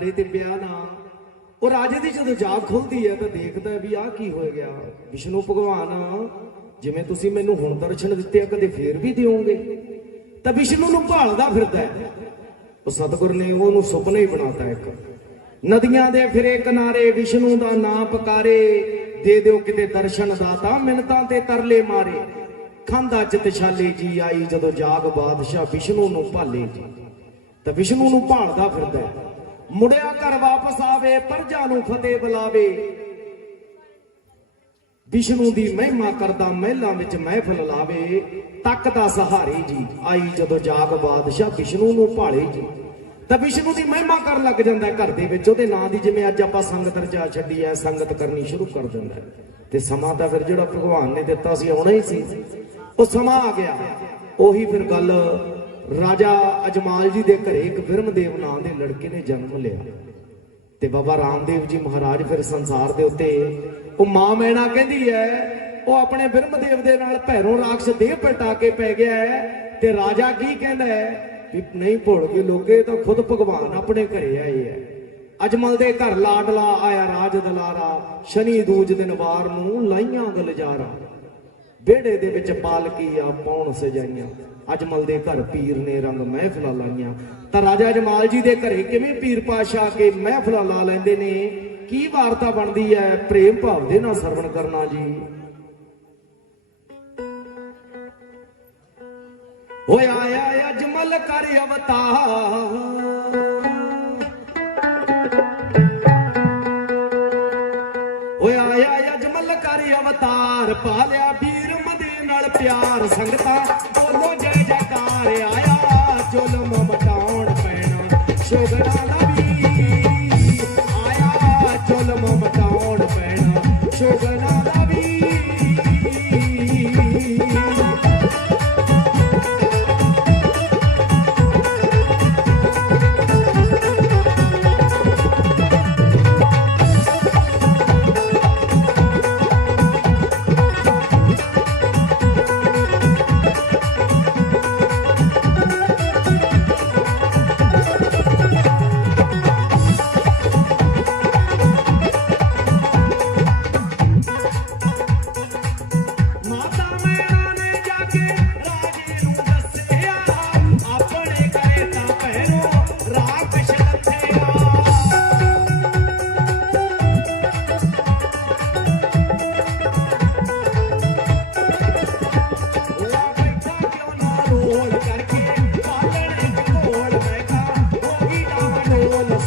ਕਿਨਾਰੇ ਤੇ ਪਿਆ ਨਾ। ਉਹ ਰਾਜੇ ਦੀ ਜਦੋਂ ਜਾਗ ਖੁੱਲਦੀ ਹੈ ਤਾਂ ਦੇਖਦਾ ਵੀ ਆਹ ਕੀ ਹੋ ਗਿਆ। ਵਿਸ਼ਨੂੰ ਭਗਵਾਨ, ਜਿਵੇਂ ਤੁਸੀਂ ਮੈਨੂੰ ਹੁਣ ਦਰਸ਼ਨ ਦਿੱਤੇ ਆ, ਕਦੇ ਫੇਰ ਵੀ ਦਿਓਗੇ? ਤਾਂ ਵਿਸ਼ਨੂੰ ਨੂੰ ਭਾਲਦਾ ਫਿਰਦਾ ਹੈ। ਉਹ ਸਤਿਗੁਰ ਨੇ ਉਹਨੂੰ ਸੁਪਨਾ ਹੀ ਬਣਾਤਾ ਇੱਕ। ਨਦੀਆਂ ਦੇ ਫਿਰੇ ਕਿਨਾਰੇ ਵਿਸ਼ਨੂੰ ਦਾ ਨਾਂ ਪੁਕਾਰੇ। ਦੇ ਦਿਓ ਕਿਤੇ ਦਰਸ਼ਨ ਦਾਤਾ, ਮਿੰਨਤਾਂ ਤੇ ਤਰਲੇ ਮਾਰੇ। ਖਾਂਦਾ ਚਿਤਸ਼ਾਲੇ ਜੀ ਆਈ ਜਦੋਂ ਜਾਗ ਬਾਦਸ਼ਾਹ ਵਿਸ਼ਨੂੰ ਨੂੰ ਭਾਲੇ ਜੀ। ਤਾਂ ਵਿਸ਼ਨੂੰ ਨੂੰ ਭਾਲਦਾ ਫਿਰਦਾ ਹੈ। ਮੁੜਿਆ ਘਰ ਵਾਪਸ ਆਵੇ, ਪਰਜਾ ਨੂੰ ਫਤਿਹ ਬੁਲਾਵੇ। ਵਿਸ਼ਨੂੰ ਦੀ ਮਹਿਮਾ ਕਰਦਾ ਮਹਿਲਾਂ ਵਿੱਚ ਮਹਿਫਲ ਲਾਵੇ। ਤੱਕਦਾ ਸਹਾਰੀ ਜੀ, ਆਈ ਜਦੋਂ ਜਾਗ ਬਾਦਸ਼ਾਹ ਵਿਸ਼ਨੂੰ ਨੂੰ ਭਾਲੇ ਜੀ। ਤਾਂ ਵਿਸ਼ਨੂੰ ਦੀ ਮਹਿਮਾ ਕਰਨ ਲੱਗ ਜਾਂਦਾ ਘਰ ਦੇ ਵਿੱਚ। ਉਹਦੇ ਨਾਂ ਦੀ ਜਿਵੇਂ ਅੱਜ ਆਪਾਂ ਸੰਗਤ ਰਚਾ ਛੱਡੀ ਹੈ, ਸੰਗਤ ਕਰਨੀ ਸ਼ੁਰੂ ਕਰ ਦਿੰਦਾ ਤੇ ਸਮਾਂ ਤਾਂ ਫਿਰ ਜਿਹੜਾ ਭਗਵਾਨ ਨੇ ਦਿੱਤਾ ਸੀ, ਆਉਣਾ ਹੀ ਸੀ। ਉਹ ਸਮਾਂ ਆ ਗਿਆ। ਉਹੀ ਫਿਰ ਗੱਲ ਰਾਜਾ ਅਜਮਾਲ ਜੀ ਦੇ ਘਰੇ ਇੱਕ ਬਿਰਮਦੇਵ ਨਾਂ ਦੇ ਲੜਕੇ ਨੇ ਜਨਮ ਲਿਆ। ਤੇ ਬਾਬਾ ਰਾਮਦੇਵ ਜੀ ਮਹਾਰਾਜ ਫਿਰ ਸੰਸਾਰ ਦੇ ਉੱਤੇ ਉਹ ਮਾਂ ਮੈਣਾ ਕਹਿੰਦੀ ਹੈ, ਉਹ ਆਪਣੇ ਬਿਰਮਦੇਵ ਦੇ ਨਾਲ ਭੈਰੋਂ ਰਾਖਸ਼ ਦੇਹ ਪਟਾ ਕੇ ਪੈ ਗਿਆ ਹੈ ਤੇ ਰਾਜਾ ਕੀ ਕਹਿੰਦਾ ਹੈ ਵੀ ਨਹੀਂ ਭੁੱਲ ਗਏ ਲੋਕੇ ਤਾਂ ਖੁਦ ਭਗਵਾਨ ਆਪਣੇ ਘਰੇ ਆਏ ਹੈ। ਅਜਮਲ ਦੇ ਘਰ ਲਾਡਲਾ ਆਇਆ ਰਾਜ ਦਲਾਰਾ, ਸ਼ਨੀ ਦੂਜ ਦਿਨ ਵਾਰ ਨੂੰ ਲਾਈਆਂ ਗਲਜਾਰਾ ਵਿਹੜੇ ਦੇ ਵਿੱਚ ਪਾਲਕੀ ਆ ਪੌਣ ਸਜਾਈਆਂ। ਅਜਮਲ ਦੇ ਘਰ ਪੀਰ ਨੇ ਰੰਗ ਮਹਿਫਲਾਂ ਲਾਈਆਂ। ਤਾਂ ਰਾਜਾ ਜਮਾਲ ਜੀ ਦੇ ਘਰੇ ਕਿਵੇਂ ਪੀਰ ਪਾਸ਼ਾ ਕੇ ਮਹਿਫਲਾਂ ਲਾ ਲੈਂਦੇ ਨੇ? ਕੀ ਵਾਰਤਾ ਬਣਦੀ ਹੈ? ਪ੍ਰੇਮ ਭਾਵ ਦੇ ਨਾਲ ਸਰਵਣ ਕਰਨਾ ਜੀ। ਓਏ ਆਇਆ ਅਜਮਲ ਕਰ ਅਵਤਾਰ। ਓਏ ਆਇਆ ਅਜਮਲ ਕਰ ਅਵਤਾਰ। ਪਾਲਿਆ ਵੀਰ ਮਦੇ ਨਾਲ ਪਿਆਰ ਸੰਗਤਾਂ ਬੋਲੋ ਜੈ ਜੈਕਾਰ ਆਇਆ ਜ਼ੁਲਮ ਮਟਾਉਣ ਪੈਣਾ ਸ਼ੋਗਣਾ ਦਾ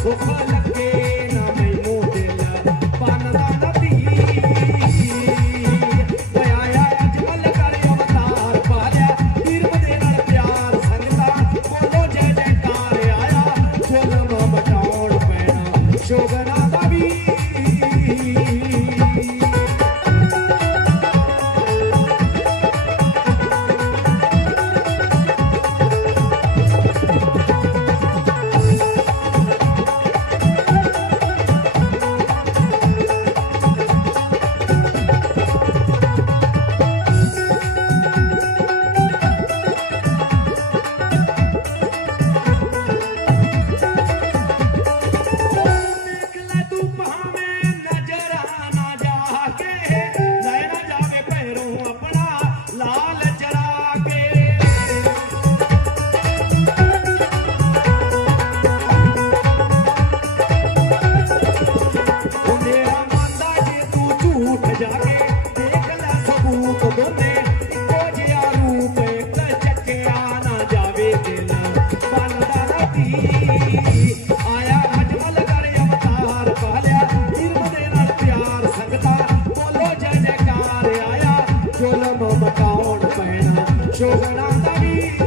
Oh, jogar na andaria